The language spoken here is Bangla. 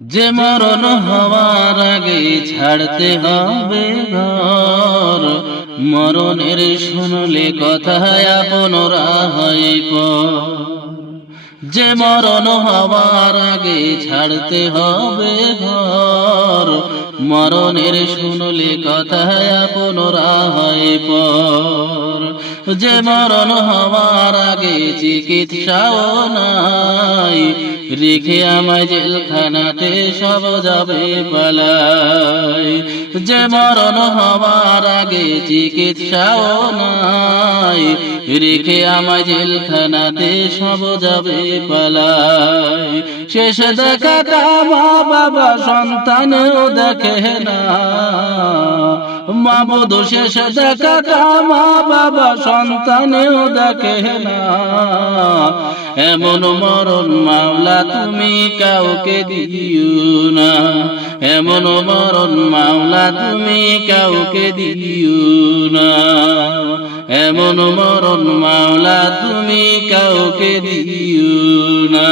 যে মরণ হওয়ার আগে ছাড়তে হবে ঘর, মরণের শুনলে কথায় আপনরা হয় পর। যে মরণ হওয়ার আগে ছাড়তে হবে ঘর, মরণের শুনলে কথায় আপনরা হয় পর। যে মরণ হওয়ার আগে চিকিৎসাও নাই, রেখে আমায় জেলখানাতে সব যাবে পালাই। যে মরণ হওয়ার আগে চিকিৎসাও নাই, রেখে আমায় জেলখানাতে সব যাবে পালাই। শেষ দেখাটা মা বাবা সন্তানও দেখে না, মাবুদ শেষ দেখাটা মা বাবা সন্তানও দেখে না। এমন মরণ মাওলা তুমি কাউকে দিও না, এমন মরণ মাওলা তুমি কাউকে দিও না, এমন মরণ মাওলা তুমি কাউকে দিও না।